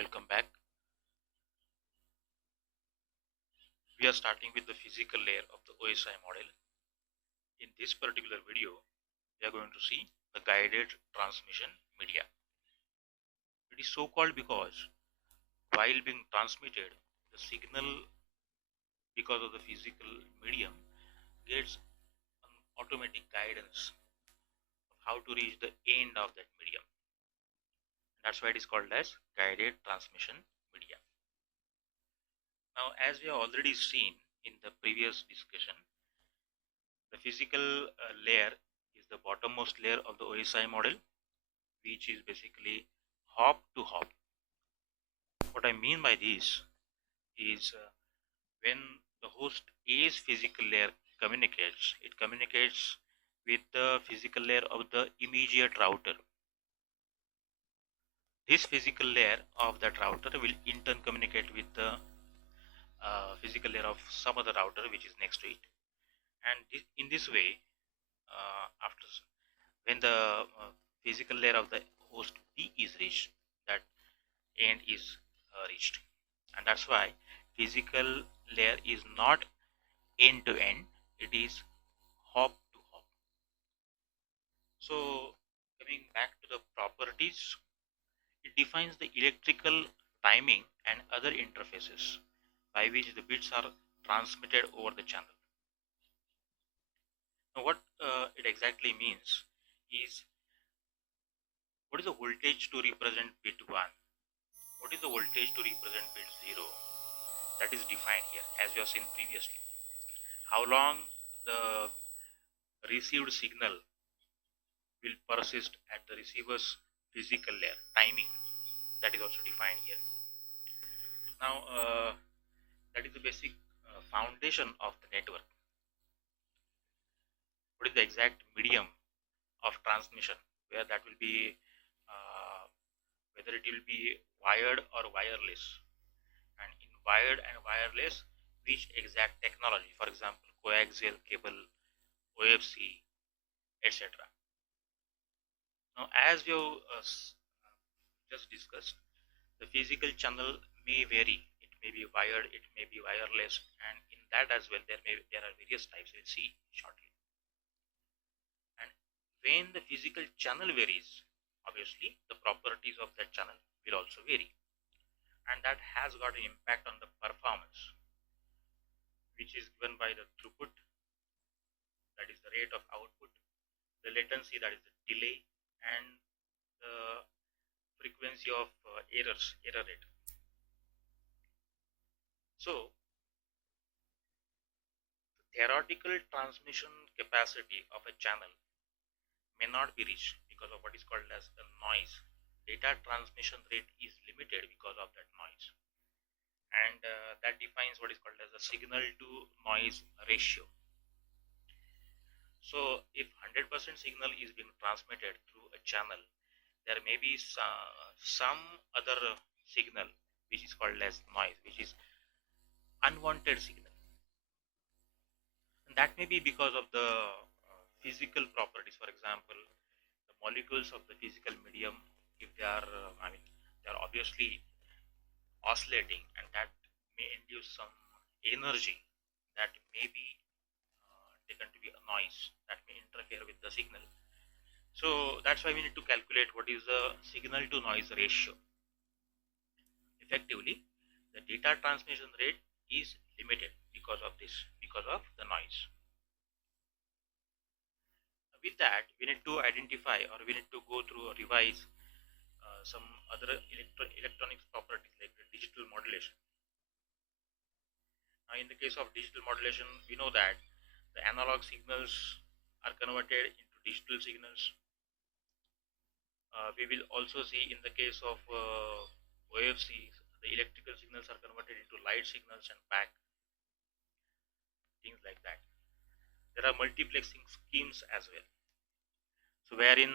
Welcome back. We are starting with the physical layer of the OSI model. In this particular video, we are going to see the guided transmission media. It is so called because while being transmitted, the signal, because of the physical medium, gets an automatic guidance of how to reach the end of that medium. That's why it is called as guided transmission media. Now, as we have already seen in the previous discussion, the physical layer is the bottommost layer of the OSI model, which is basically hop to hop. What I mean by this is when the host A's physical layer communicates, it communicates with the physical layer of the immediate router. This physical layer of that router will in turn communicate with the physical layer of some other router which is next to it, and in this way, after when the physical layer of the host B is reached, that end is reached. And that's why physical layer is not end to end, it is hop to hop. So coming back to the properties, it defines the electrical timing and other interfaces by which the bits are transmitted over the channel. Now what it exactly means is, what is the voltage to represent bit 1, what is the voltage to represent bit 0, that is defined here as we have seen previously. How long the received signal will persist at the receiver's physical layer, timing, that is also defined here. Now that is the basic foundation of the network. What is the exact medium of transmission, where that will be whether it will be wired or wireless, and in wired and wireless which exact technology, for example coaxial cable, OFC, etc. Now as we have just discussed, the physical channel may vary. It may be wired, it may be wireless, and in that as well there are various types. We'll see shortly. And when the physical channel varies, obviously the properties of that channel will also vary, and that has got an impact on the performance, which is given by the throughput, that is the rate of output, the latency, that is the delay, and the frequency of error rate. So the theoretical transmission capacity of a channel may not be reached because of what is called as the noise. Data transmission rate is limited because of that noise, and that defines what is called as the signal to noise ratio. So if 100% signal is being transmitted through a channel, there may be some other signal which is called as noise, which is unwanted signal, and that may be because of the physical properties. For example, the molecules of the physical medium, if they are they are obviously oscillating, and that may induce some energy that may be taken to be a noise that may interfere with the signal. So that's why we need to calculate what is the signal to noise ratio. Effectively, the data transmission rate is limited because of this, because of the noise. With that, we need to identify, or we need to go through or revise some other electronics properties like the digital modulation. Now in the case of digital modulation, we know that the analog signals are converted into digital signals. We will also see in the case of OFCs, the electrical signals are converted into light signals and back, things like that. There are multiplexing schemes as well, so wherein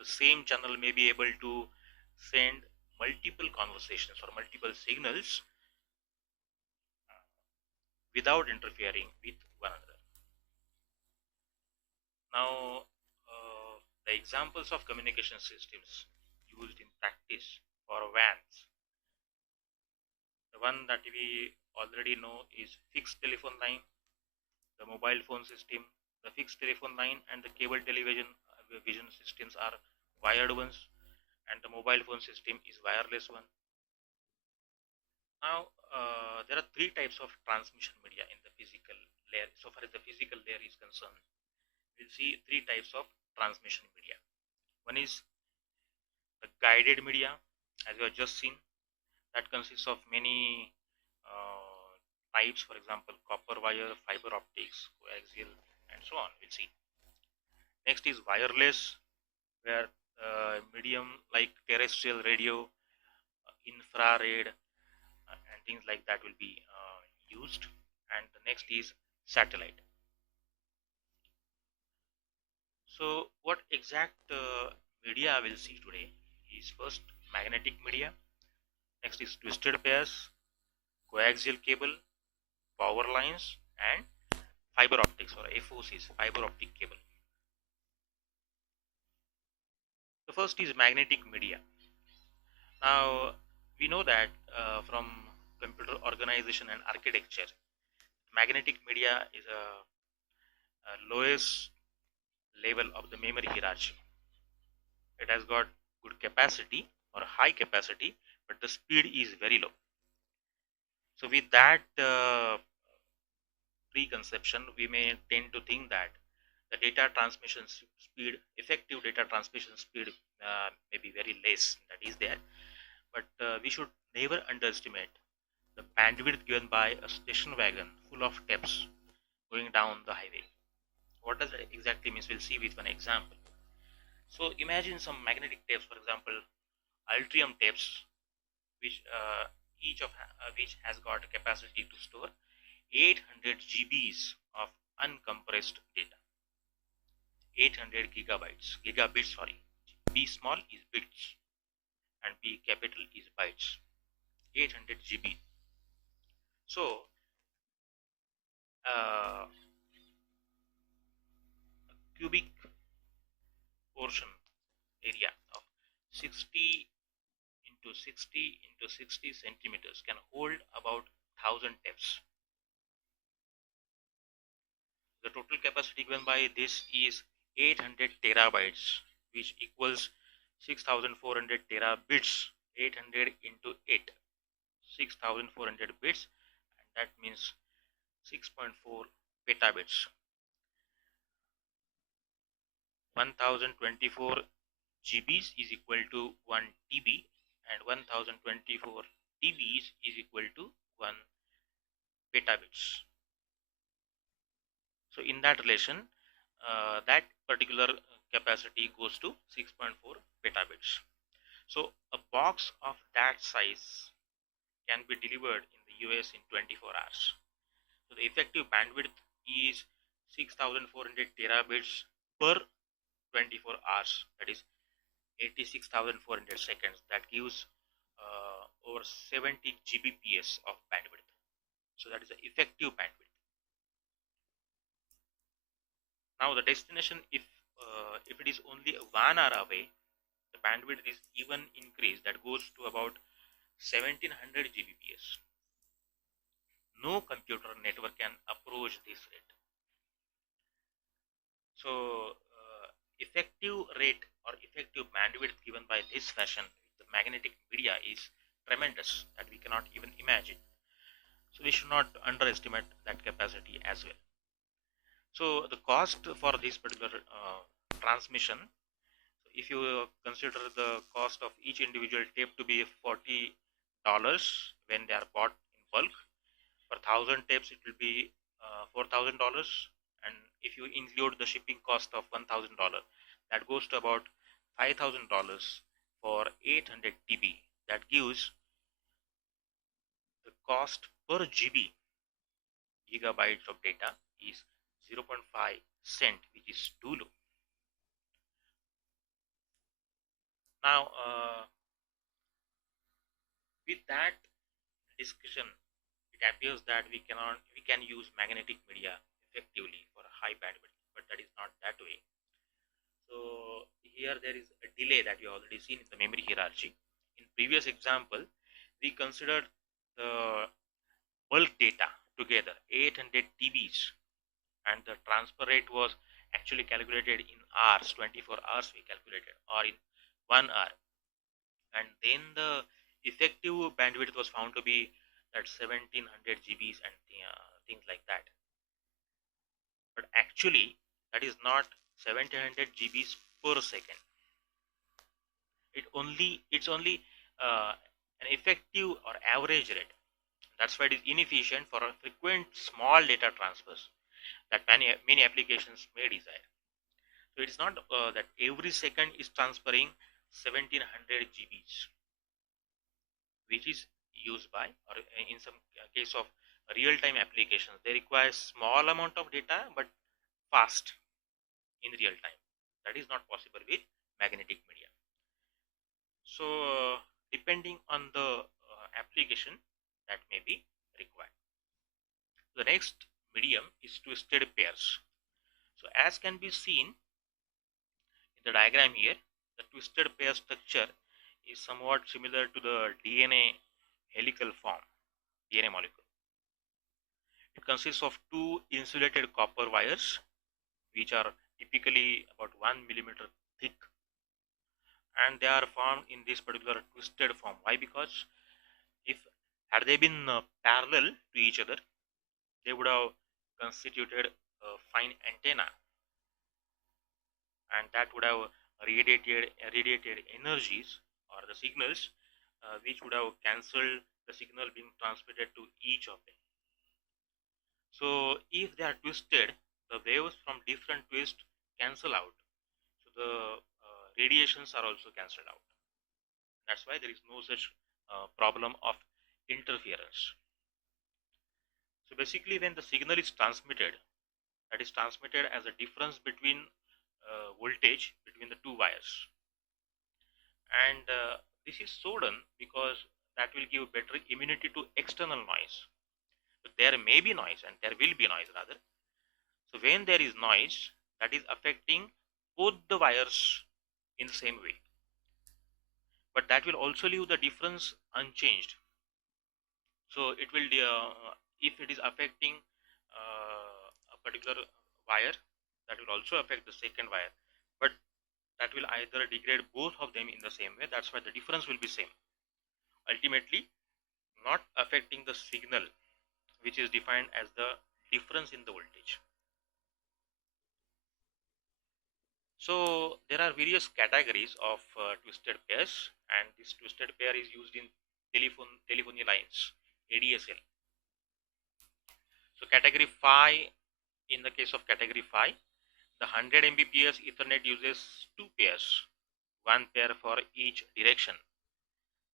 the same channel may be able to send multiple conversations or multiple signals without interfering with one another. Now the examples of communication systems used in practice for WANs The one that we already know is fixed telephone line, the mobile phone system. The fixed telephone line and the cable television vision systems are wired ones, and the mobile phone system is wireless one. Now, there are three types of transmission media in the physical layer. So far as the physical layer is concerned, we'll see three types of transmission media. One is the guided media, as we have just seen, that consists of many types, for example, copper wire, fiber optics, coaxial, and so on. We'll see. Next is wireless, where medium like terrestrial radio, infrared, and things like that will be used. And the next is satellite. So what exact media we'll see today is first magnetic media, next is twisted pairs, coaxial cable, power lines, and fiber optics or FOCs, fiber optic cable. The first is magnetic media. Now we know that from computer organization and architecture, magnetic media is a lowest level of the memory hierarchy. It has got good capacity or high capacity, but the speed is very low. So with that preconception, we may tend to think that the data transmission speed, effective data transmission speed may be very less, that is there, but we should never underestimate the bandwidth given by a station wagon full of tapes going down the highway. What does that exactly mean? We'll see with one example. So imagine some magnetic tapes, for example, Ultrium tapes, which each of which has got a capacity to store 800 GBs of uncompressed data. 800 gigabits, sorry. B small is bits and B capital is bytes. 800 GB. So, a cubic portion area of 60 into 60 into 60 centimeters can hold about 1000 tapes. The total capacity given by this is 800 terabytes, which equals 6400 terabits. 800 into 8, 6400 bits, and that means 6.4 petabits. 1024 GBs is equal to 1 TB, and 1024 TBs is equal to 1 petabits. So in that relation, that particular capacity goes to 6.4 petabits. So a box of that size can be delivered in the US in 24 hours. So the effective bandwidth is 6400 terabits per 24 hours, that is 86,400 seconds. That gives over 70 Gbps of bandwidth. So that is the effective bandwidth. Now the destination, if it is only 1 hour away, the bandwidth is even increased. That goes to about 1700 Gbps. No computer network can approach this rate. So effective rate or effective bandwidth given by this fashion, the magnetic media, is tremendous that we cannot even imagine. So we should not underestimate that capacity as well. So the cost for this particular transmission, if you consider the cost of each individual tape to be $40 when they are bought in bulk, for 1000 tapes it will be $4,000, and if you include the shipping cost of $1,000, that goes to about $5,000 for 800 TB. That gives the cost per GB gigabytes of data is 0.5 cent, which is too low. Now, with that discussion, it appears that we can use magnetic media effectively for high bandwidth, but that is not that way. So here there is a delay that we already seen in the memory hierarchy. In previous example, we considered the bulk data together, 800 TBs, and the transfer rate was actually calculated in hours, 24 hours we calculated, or in 1 hour. And then the effective bandwidth was found to be that 1700 GBs and things like that. But actually, that is not 1700 GBs per second. It's only an effective or average rate. That's why it is inefficient for frequent small data transfers that many applications may desire. So it is not that every second is transferring 1700 GBs, which is used by, or in some case of real-time applications, they require small amount of data but fast in real time. That is not possible with magnetic media. So depending on the application, that may be required. The next medium is twisted pairs. So as can be seen in the diagram here, the twisted pair structure is somewhat similar to the DNA helical form, DNA molecule. It consists of two insulated copper wires, which are typically about 1 millimeter thick, and they are formed in this particular twisted form. Why? Because if had they been parallel to each other, they would have constituted a fine antenna, and that would have radiated energies or the signals, which would have cancelled the signal being transmitted to each of them. So if they are twisted, the waves from different twists cancel out. So the radiations are also cancelled out. That's why there is no such problem of interference. So basically, when the signal is transmitted, that is transmitted as a difference between voltage between the two wires, and this is so done because that will give better immunity to external noise. So there may be noise, and there will be noise rather. So when there is noise, that is affecting both the wires in the same way, but that will also leave the difference unchanged. So it will if it is affecting a particular wire, that will also affect the second wire, but that will either degrade both of them in the same way. That's why the difference will be same, ultimately not affecting the signal, which is defined as the difference in the voltage. So there are various categories of twisted pairs, and this twisted pair is used in telephony lines, ADSL. So category 5, in the case of category 5, the 100 Mbps Ethernet uses two pairs, one pair for each direction.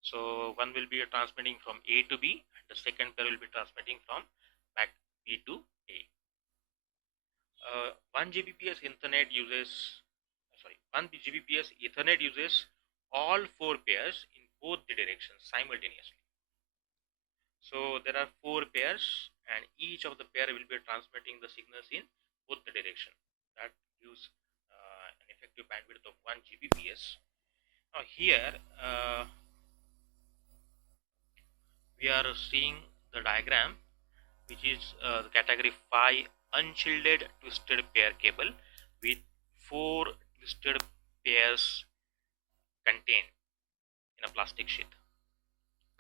So one will be transmitting from A to B, and the second pair will be transmitting from back B to A. 1 Gbps Ethernet uses, 1 Gbps Ethernet uses all four pairs in both the directions simultaneously. So there are four pairs, and each of the pair will be transmitting the signals in both the direction. That gives an effective bandwidth of 1 Gbps. Now here we are seeing the diagram, which is the category 5 unshielded twisted pair cable with 4 twisted pairs contained in a plastic sheath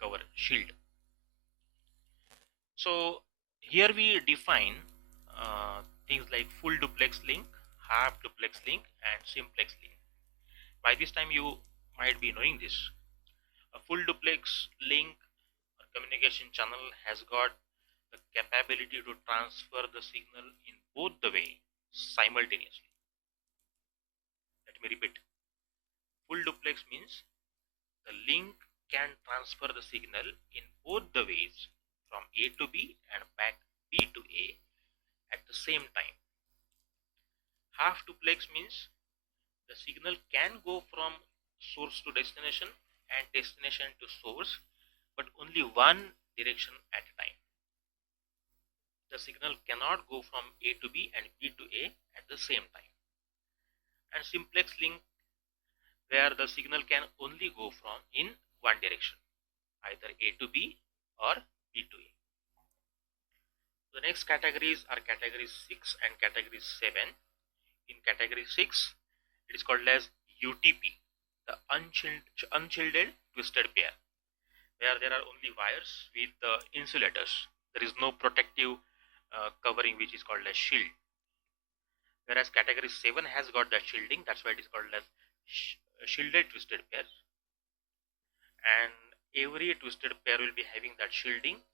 cover shield. So here we define things like full duplex link, half duplex link, and simplex link. By this time you might be knowing this. A full duplex link or communication channel has got the capability to transfer the signal in both the way simultaneously. Let me repeat. Full duplex means the link can transfer the signal in both the ways from A to B and back B to A at the same time. Half duplex means the signal can go from source to destination and destination to source, but only one direction at a time. The signal cannot go from A to B and B to A at the same time. And simplex link, where the signal can only go from in one direction, either A to B or P2E. The next categories are category 6 and category 7. In category 6, it is called as UTP, the unshielded twisted pair, where there are only wires with the insulators. There is no protective covering which is called as shield. Whereas category 7 has got that shielding, that's why it is called as shielded twisted pair. And every twisted pair will be having that shielding,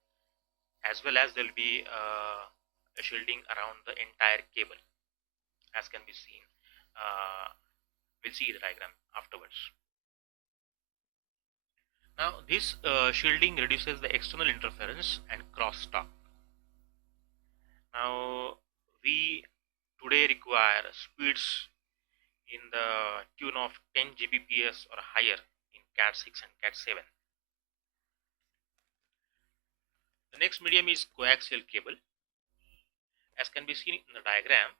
as well as there will be a shielding around the entire cable, as can be seen. We'll see the diagram afterwards. Now this shielding reduces the external interference and crosstalk. Now we today require speeds in the tune of 10 Gbps or higher in Cat 6 and Cat 7. The next medium is coaxial cable. As can be seen in the diagram,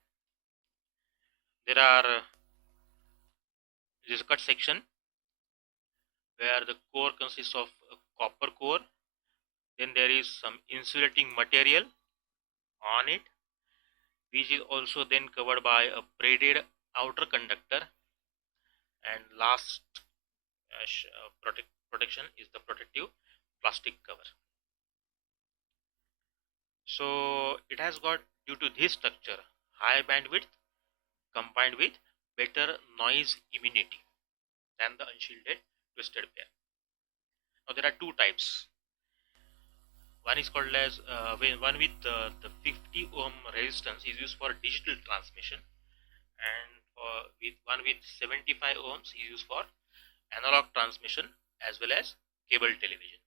there is a cut section where the core consists of a copper core. Then there is some insulating material on it, which is also then covered by a braided outer conductor, and last protection is the protective plastic cover. So it has got, due to this structure, high bandwidth combined with better noise immunity than the unshielded twisted pair. Now there are two types. One is called as one with the 50 ohm resistance is used for digital transmission, and with one with 75 ohms is used for analog transmission as well as cable television.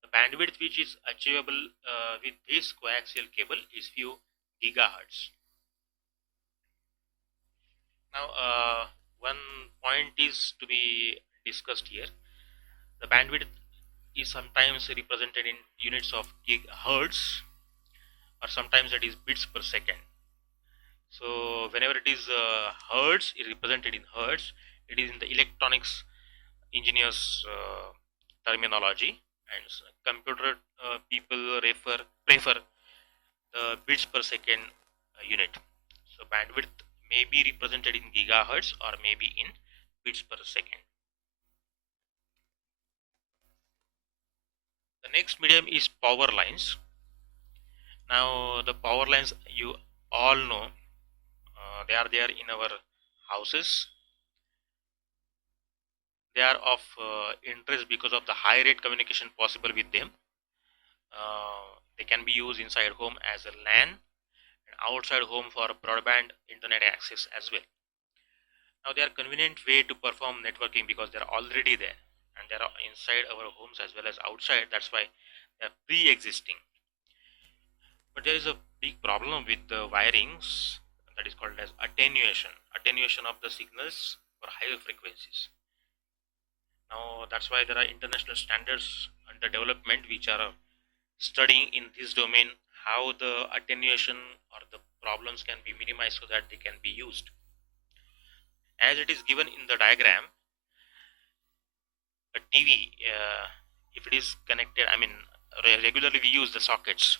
The bandwidth which is achievable with this coaxial cable is few gigahertz. Now one point is to be discussed here. The bandwidth is sometimes represented in units of gigahertz, or sometimes it is bits per second. So whenever it is hertz, it is represented in hertz. It is in the electronics engineers terminology, and computer people prefer the bits per second unit. So bandwidth may be represented in gigahertz or maybe in bits per second. The next medium is power lines. Now the power lines, you all know, they are there in our houses. They are of interest because of the high rate communication possible with them. They can be used inside home as a LAN and outside home for broadband internet access as well. Now they are convenient way to perform networking because they are already there, and they are inside our homes as well as outside. That's why they are pre-existing. But there is a big problem with the wirings, that is called as attenuation of the signals for higher frequencies. Now that's why there are international standards under development which are studying in this domain how the attenuation or the problems can be minimized so that they can be used. As it is given in the diagram, a TV, if it is connected, regularly we use the sockets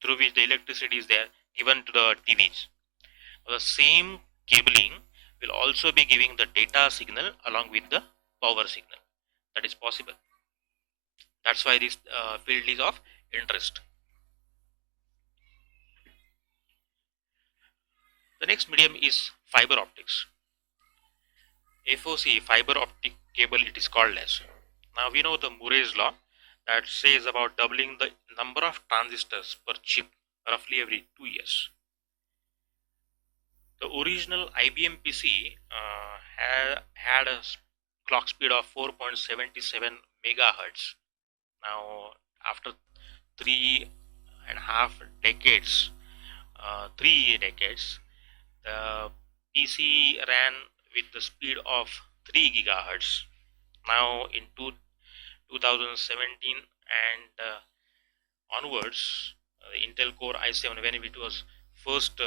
through which the electricity is there given to the TVs. The same cabling will also be giving the data signal along with the power signal. That is possible. That's why this field is of interest. The next medium is fiber optics. FOC, fiber optic cable, it is called as. Now we know the Moore's law that says about doubling the number of transistors per chip roughly every 2 years. The original IBM PC had a clock speed of 4.77 megahertz. Now after 3 decades, the PC ran with the speed of 3 gigahertz. Now in 2017 and onwards, the Intel Core i7, when it was first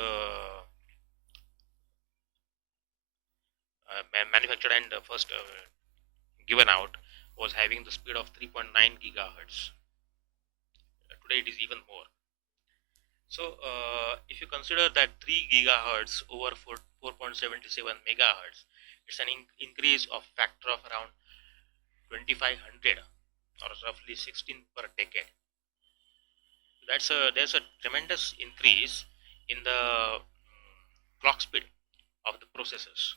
manufactured and first given out, was having the speed of 3.9 gigahertz. today it is even more. So if you consider that 3 gigahertz over 4.77 megahertz, it's an increase of factor of around 2500 or roughly 16 per decade. There's a tremendous increase in the clock speed of the processors.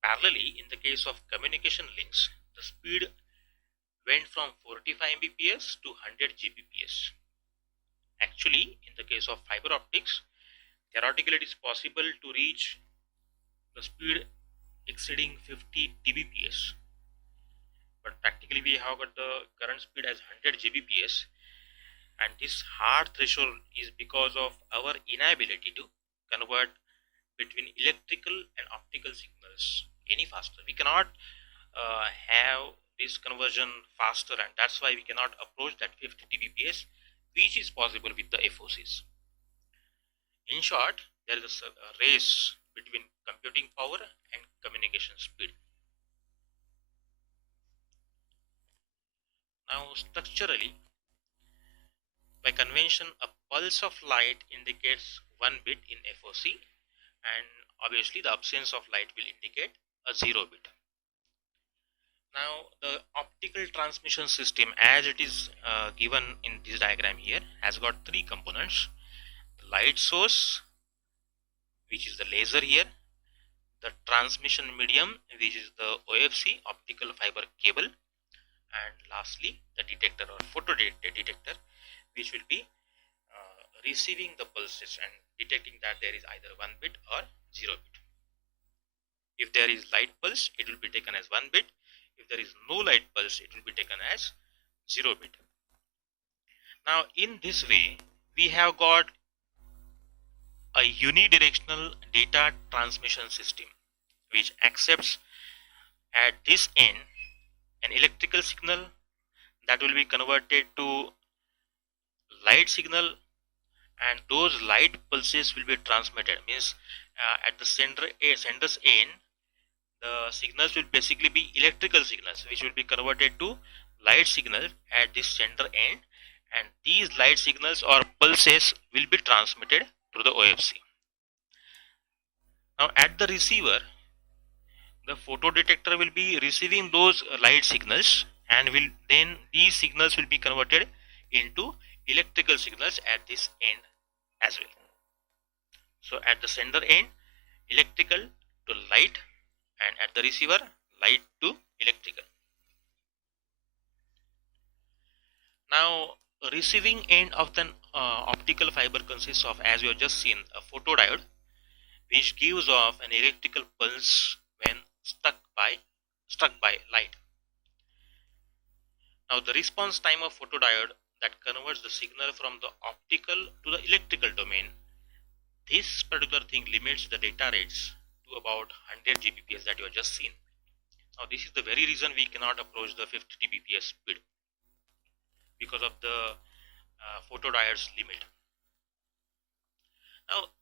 Parallelly, in the case of communication links, the speed went from 45 Mbps to 100 Gbps. Actually, in the case of fiber optics, theoretically it is possible to reach the speed exceeding 50 Tbps. But practically we have got the current speed as 100 Gbps, and this hard threshold is because of our inability to convert between electrical and optical signals any faster. We cannot have this conversion faster, and that's why we cannot approach that 50 Tbps which is possible with the FOCs. In short, there is a race between computing power and communication speed. Now structurally, by convention, a pulse of light indicates 1 bit in FOC, and obviously the absence of light will indicate a 0 bit. Now the optical transmission system as it is given in this diagram here has got 3 components: the light source, which is the laser here, the transmission medium, which is the OFC, optical fiber cable, and lastly the detector or photo detector, which will be receiving the pulses and detecting that there is either 1 bit or 0 bit. If there is light pulse, it will be taken as 1 bit. If there is no light pulse, it will be taken as 0 bit. Now in this way, we have got a unidirectional data transmission system which accepts at this end an electrical signal that will be converted to light signal, and those light pulses will be transmitted. Means at the sender's end, the signals will basically be electrical signals which will be converted to light signal at this sender end, and these light signals or pulses will be transmitted to the OFC. Now at the receiver, the photo detector will be receiving those light signals, and these signals will be converted into electrical signals at this end as well. So at the sender end, electrical to light, and at the receiver, light to electrical. Now receiving end of the optical fiber consists of, as you have just seen, a photodiode which gives off an electrical pulse when struck by light. Now the response time of photodiode that converts the signal from the optical to the electrical domain, this particular thing limits the data rates to about 100 Gbps that you have just seen. Now this is the very reason we cannot approach the 50 Gbps speed, because of the photodiode's limit. Now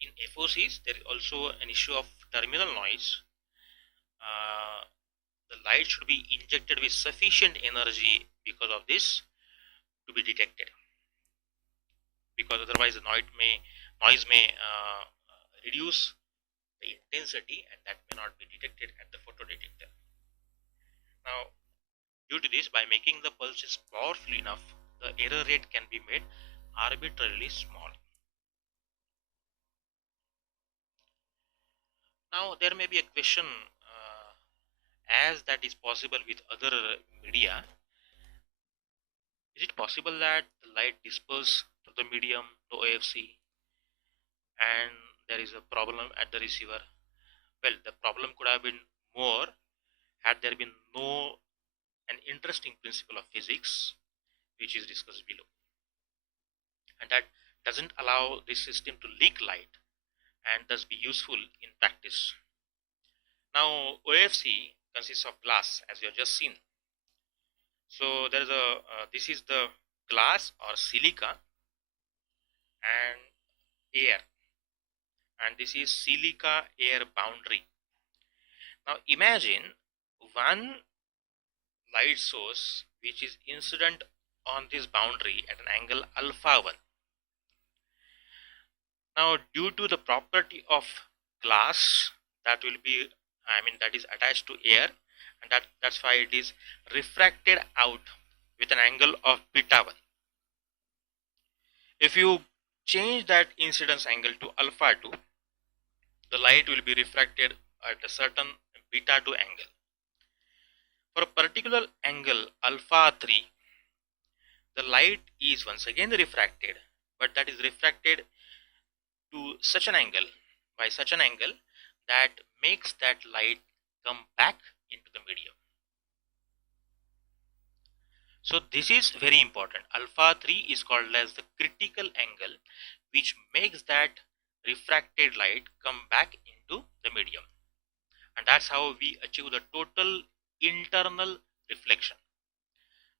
in FOCs, there is also an issue of terminal noise. The light should be injected with sufficient energy because of this to be detected, because otherwise the noise may reduce the intensity, and that may not be detected at the photo detector. Now due to this, by making the pulses powerful enough, the error rate can be made arbitrarily small. Now there may be a question, as that is possible with other media. Is it possible that the light disperses through the medium, the OFC, and there is a problem at the receiver? Well, the problem could have been more had there been an interesting principle of physics which is discussed below, and that doesn't allow this system to leak light and thus be useful in practice. Now OFC consists of glass, as we have just seen. So there is this is the glass or silica and air, and this is silica air boundary. Now imagine one light source which is incident on this boundary at an angle alpha 1. Now, due to the property of glass that will be, that is attached to air, and that's why it is refracted out with an angle of beta 1. If you change that incidence angle to alpha 2, the light will be refracted at a certain beta 2 angle. For a particular angle alpha 3, the light is once again refracted, but that is refracted to such an angle, by such an angle that makes that light come back into the medium. So this is very important. Alpha 3 is called as the critical angle which makes that refracted light come back into the medium, and that's how we achieve the total internal reflection.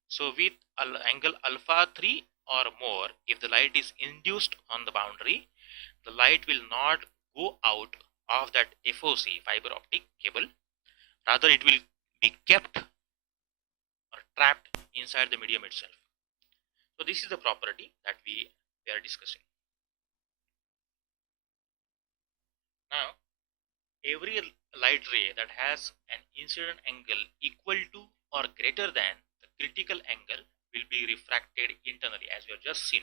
So with angle alpha 3 or more, if the light is induced on the boundary, the light will not go out of that FOC, fiber optic cable, rather it will be kept or trapped inside the medium itself. So this is the property that we are discussing. Now, every light ray that has an incident angle equal to or greater than the critical angle will be refracted internally, as we have just seen.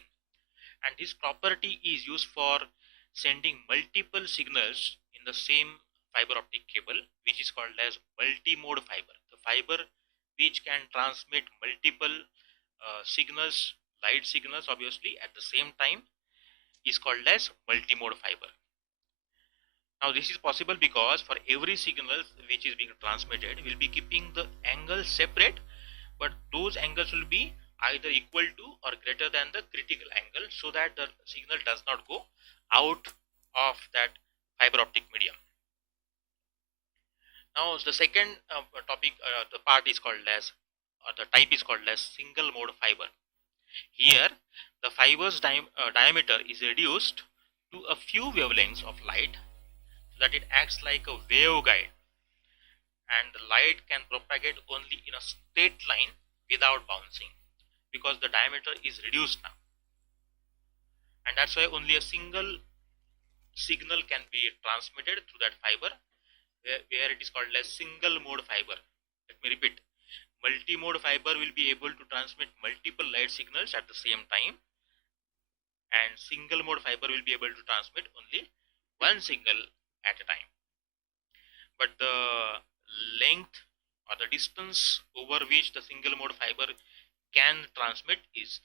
And this property is used for sending multiple signals in the same fiber optic cable, which is called as multimode fiber. The fiber which can transmit multiple signals, light signals obviously at the same time, is called as multimode fiber. Now this is possible because for every signal which is being transmitted, we'll be keeping the angles separate, but those angles will be either equal to or greater than the critical angle, so that the signal does not go out of that fiber optic medium. Now the second topic, the part is called as, or the type is called as single mode fiber. Here the fiber's diameter is reduced to a few wavelengths of light, so that it acts like a waveguide, and the light can propagate only in a straight line without bouncing, because the diameter is reduced now, and that's why only a single signal can be transmitted through that fiber, where it is called as single mode fiber. Let me repeat, multi-mode fiber will be able to transmit multiple light signals at the same time, and single mode fiber will be able to transmit only one signal at a time. But the length or the distance over which the single mode fiber can transmit is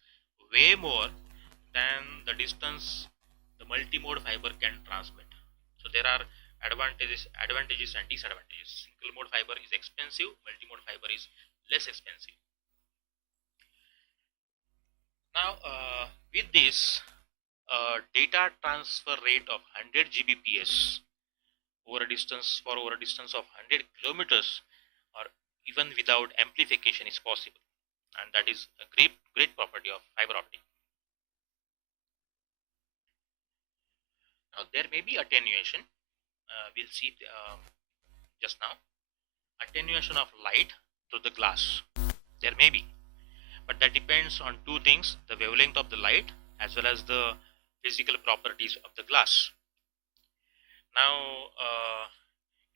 way more than the distance the multi-mode fiber can transmit. So there are advantages and disadvantages. Single mode fiber is expensive, multi-mode fiber is less expensive. Now with this data transfer rate of 100 Gbps over a distance of 100 kilometers, or even without amplification, is possible, and that is a great property of fiber optic. Now there may be attenuation. We'll see just now. Attenuation of light through the glass. There may be, but that depends on two things: the wavelength of the light as well as the physical properties of the glass. Now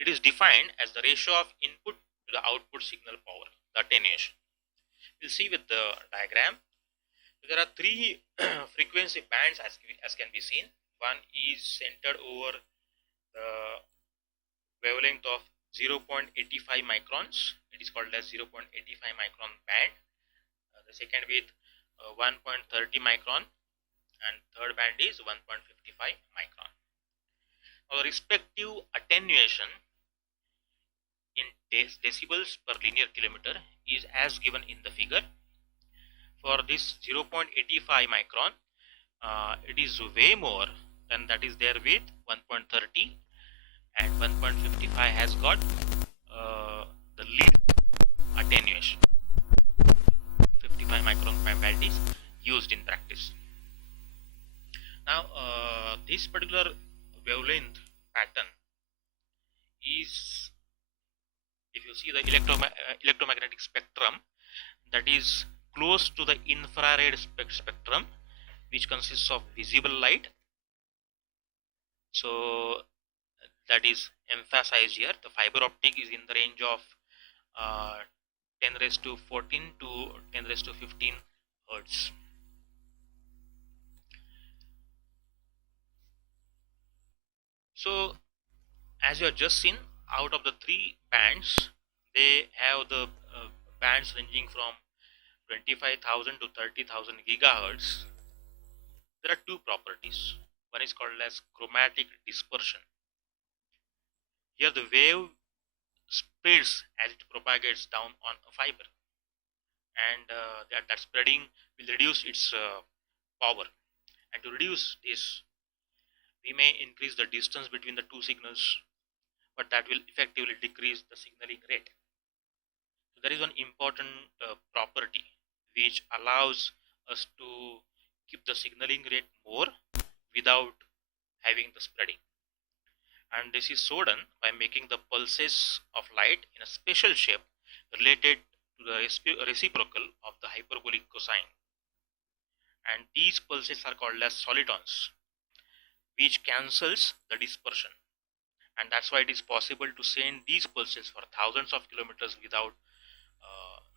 it is defined as the ratio of input to the output signal power, the attenuation. We'll see with the diagram. So there are three frequency bands as can be seen. One is centered over the wavelength of 0.85 microns. It is called as 0.85 micron band. The second with 1.30 micron, and third band is 1.55 micron. Our respective attenuation in decibels per linear kilometer is as given in the figure. For this 0.85 micron, it is way more than that is there with 1.30, and 1.55 has got the least attenuation. 55 micron band is used in practice. Now this particular wavelength pattern is, if you see the electromagnetic spectrum, that is close to the infrared spectrum, which consists of visible light. So that is emphasized here. The fiber optic is in the range of 10 raised to 14 to 10 raised to 15 hertz. So as you have just seen, out of the three bands, they have the bands ranging from 25,000 to 30,000 gigahertz. There are two properties. One is called as chromatic dispersion. Here the wave spreads as it propagates down on a fiber, and that spreading will reduce its power. And to reduce this, we may increase the distance between the two signals, but that will effectively decrease the signaling rate. So there is one important property which allows us to keep the signaling rate more without having the spreading. And this is so done by making the pulses of light in a special shape related to the reciprocal of the hyperbolic cosine. And these pulses are called as solitons, which cancels the dispersion. And that's why it is possible to send these pulses for thousands of kilometers without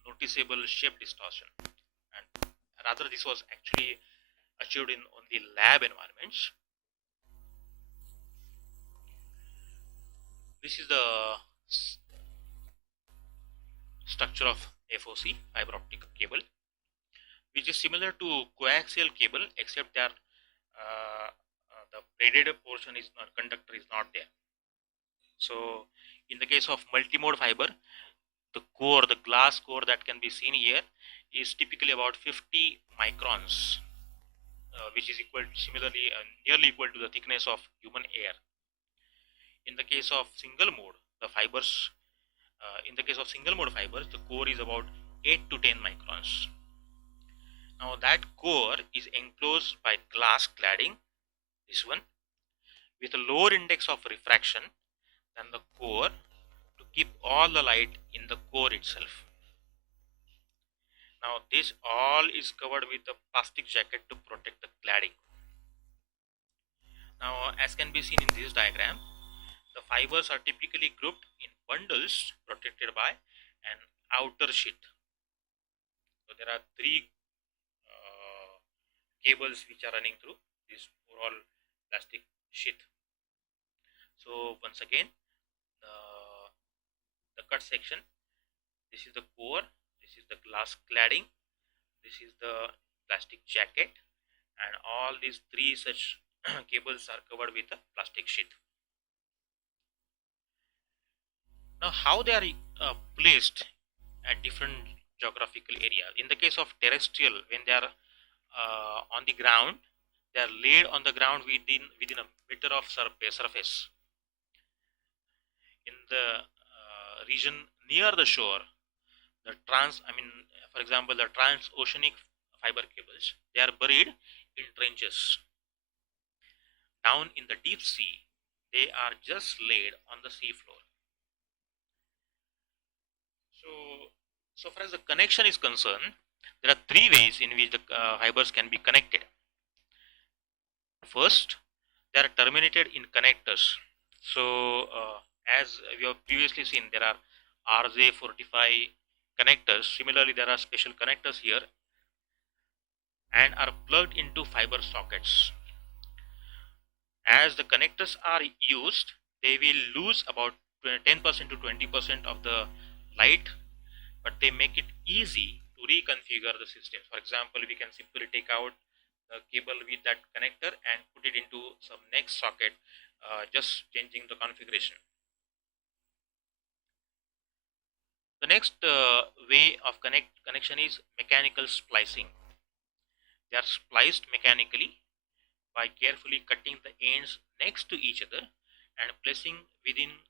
noticeable shape distortion. And rather, this was actually achieved in only lab environments. This is the structure of FOC, fiber optic cable, which is similar to coaxial cable, except that the braided portion is not, conductor is not there. So in the case of multimode fiber, the core, the glass core that can be seen here is typically about 50 microns, which is equal similarly nearly equal to the thickness of human hair. In the case of single mode, the fibers the core is about 8 to 10 microns. Now that core is enclosed by glass cladding, this one, with a lower index of refraction than the core to keep all the light in the core itself. Now this all is covered with a plastic jacket to protect the cladding. Now as can be seen in this diagram, the fibers are typically grouped in bundles protected by an outer sheath. So there are three cables which are running through this overall plastic sheath. So once again, the cut section, this is the core, this is the glass cladding, this is the plastic jacket, and all these three such cables are covered with a plastic sheath. Now how they are placed at different geographical areas. In the case of terrestrial, when they are on the ground, they are laid on the ground within a meter of surface. In the region near the shore, for example, the transoceanic fiber cables, they are buried in trenches. Down in the deep sea, they are just laid on the sea floor. So far as the connection is concerned, there are three ways in which the fibers can be connected. First, they are terminated in connectors. So as we have previously seen, there are RJ45 connectors. Similarly, there are special connectors here and are plugged into fiber sockets. As the connectors are used, they will lose about 10% to 20% of the light, but they make it easy to reconfigure the system. For example, we can simply take out the cable with that connector and put it into some next socket, just changing the configuration. The next way of connection is mechanical splicing. They are spliced mechanically by carefully cutting the ends next to each other and placing within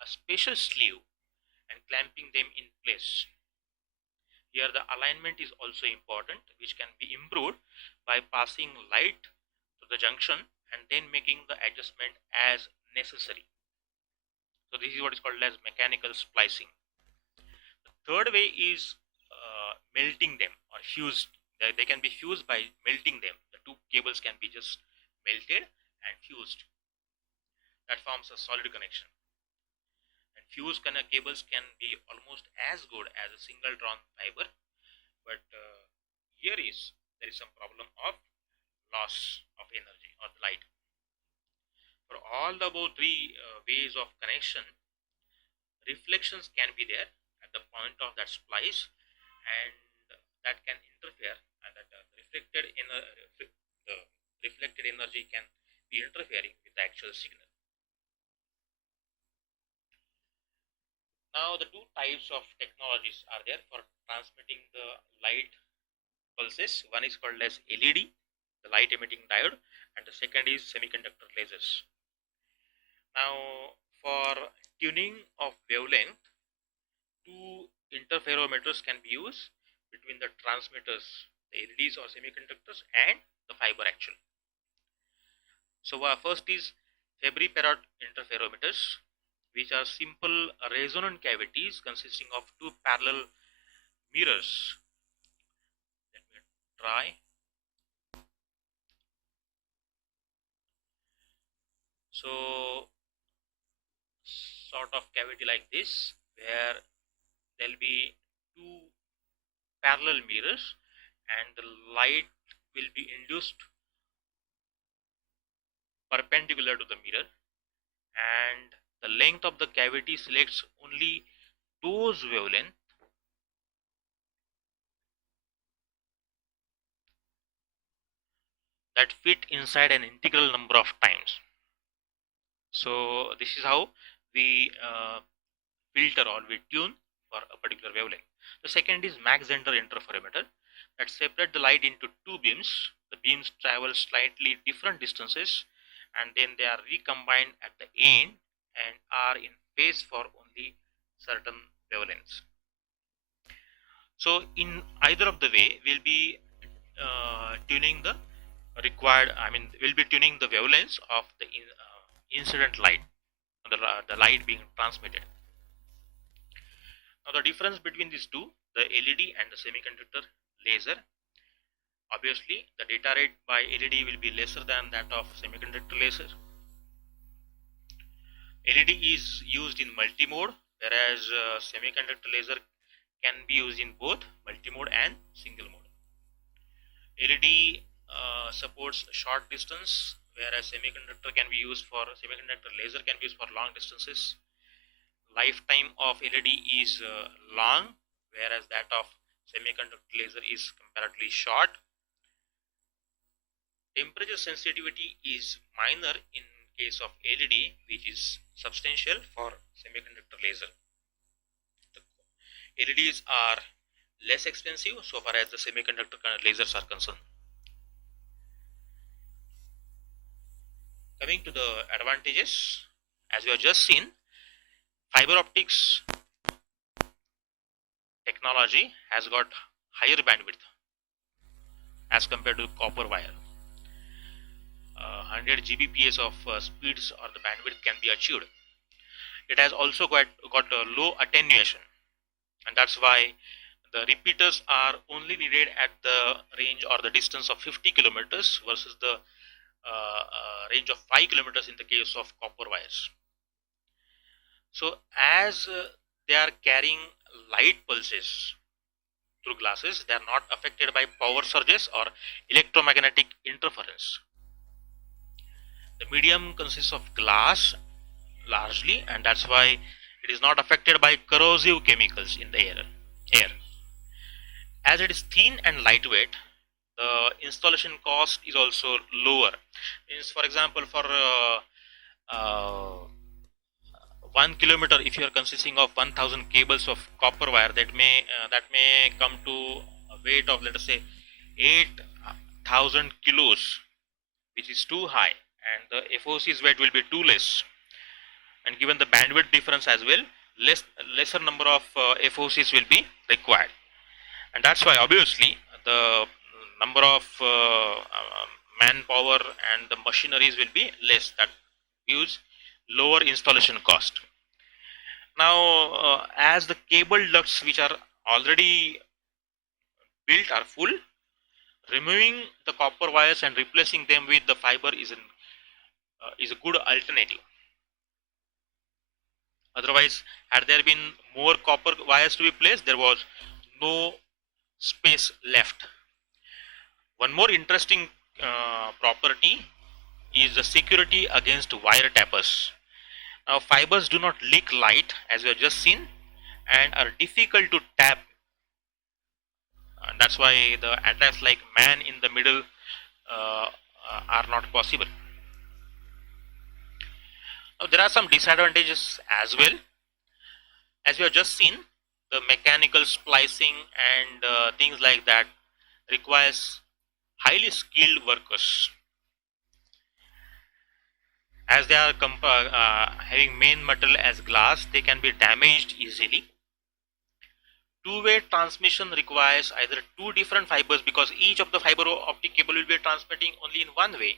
a special sleeve and clamping them in place. Here the alignment is also important, which can be improved by passing light to the junction and then making the adjustment as necessary. So this is what is called as mechanical splicing. The third way is melting them or fused. They can be fused by melting them. The two cables can be just melted and fused. That forms a solid connection. And fused cables can be almost as good as a single drawn fiber, but here there is some problem of loss of energy or light. For all the above three ways of connection, reflections can be there at the point of that splice, and that can interfere, and that the reflected energy can be interfering with the actual signal. Now the two types of technologies are there for transmitting the light pulses. One is called as LED, the light emitting diode, and the second is semiconductor lasers. Now for tuning of wavelength, two interferometers can be used between the transmitters, the LEDs or semiconductors, and the fiber actually. So first is Fabry-Perot interferometers, which are simple resonant cavities consisting of two parallel mirrors. Let me try. So sort of cavity like this, where there will be two parallel mirrors and the light will be induced perpendicular to the mirror, and the length of the cavity selects only those wavelengths that fit inside an integral number of times. So this is how we filter or we tune for a particular wavelength. The second is Mach-Zehnder interferometer that separate the light into two beams. The beams travel slightly different distances, and then they are recombined at the end and are in phase for only certain wavelengths. So in either of the way, we'll be tuning the we'll be tuning the wavelengths of the incident light, the light being transmitted. Now the difference between these two, the LED and the semiconductor laser, obviously the data rate by LED will be lesser than that of semiconductor laser. LED is used in multi-mode, whereas semiconductor laser can be used in both multi-mode and single mode. LED supports short distance, whereas semiconductor laser can be used for long distances. Lifetime of LED is long, whereas that of semiconductor laser is comparatively short. Temperature sensitivity is minor in case of LED, which is substantial for semiconductor laser. The LEDs are less expensive so far as the semiconductor lasers are concerned. Coming to the advantages, as we have just seen, fiber optics technology has got higher bandwidth as compared to copper wire. 100 Gbps of speeds or the bandwidth can be achieved. It has also got a low attenuation, and that's why the repeaters are only needed at the range or the distance of 50 kilometers versus the range of 5 kilometers in the case of copper wires. So as they are carrying light pulses through glasses, they are not affected by power surges or electromagnetic interference. The medium consists of glass largely, and that's why it is not affected by corrosive chemicals in the air. As it is thin and lightweight, the installation cost is also lower. Means, for example, for 1 kilometer, if you are consisting of 1000 cables of copper wire, that may come to a weight of, let us say, 8000 kilos, which is too high, and the FOC's weight will be too less. And given the bandwidth difference as well, lesser number of FOCs will be required, and that's why obviously the number of manpower and the machineries will be less, that gives lower installation cost. Now as the cable ducts which are already built are full. Removing the copper wires and replacing them with the fiber is a good alternative. Otherwise, had there been more copper wires to be placed, there was no space left. One more interesting property is the security against wiretappers. Now, fibers do not leak light, as we have just seen, and are difficult to tap. That's why the attacks like man in the middle are not possible. Now, there are some disadvantages as well. As we have just seen, the mechanical splicing and things like that requires highly skilled workers. As they are having main metal as glass, they can be damaged easily. Two-way transmission requires either two different fibers, because each of the fiber optic cable will be transmitting only in one way,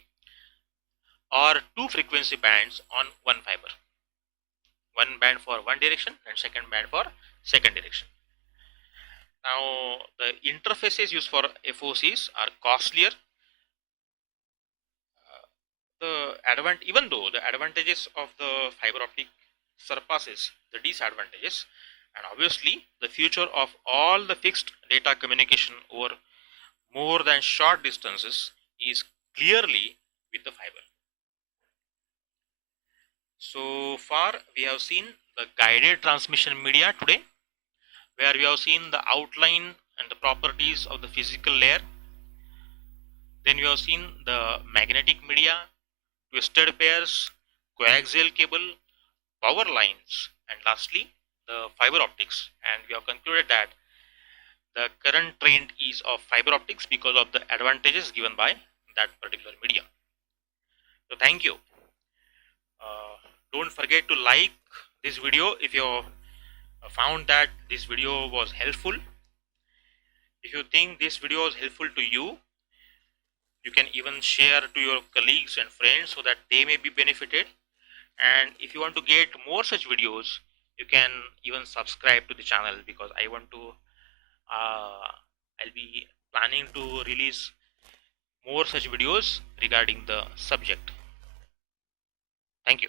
or two frequency bands on one fiber. One band for one direction and second band for second direction. Now, the interfaces used for FOCs are costlier. Even though the advantages of the fiber optic surpasses the disadvantages, and obviously the future of all the fixed data communication over more than short distances is clearly with the fiber. So far we have seen the guided transmission media today, where we have seen the outline and the properties of the physical layer. Then we have seen the magnetic media, twisted pairs, coaxial cable, power lines, and lastly the fiber optics. And we have concluded that the current trend is of fiber optics because of the advantages given by that particular media. So thank you. Don't forget to like this video if you found that this video was helpful. If you think this video was helpful to you, you can even share to your colleagues and friends so that they may be benefited. And if you want to get more such videos, you can even subscribe to the channel, because I want to I'll be planning to release more such videos regarding the subject. Thank you.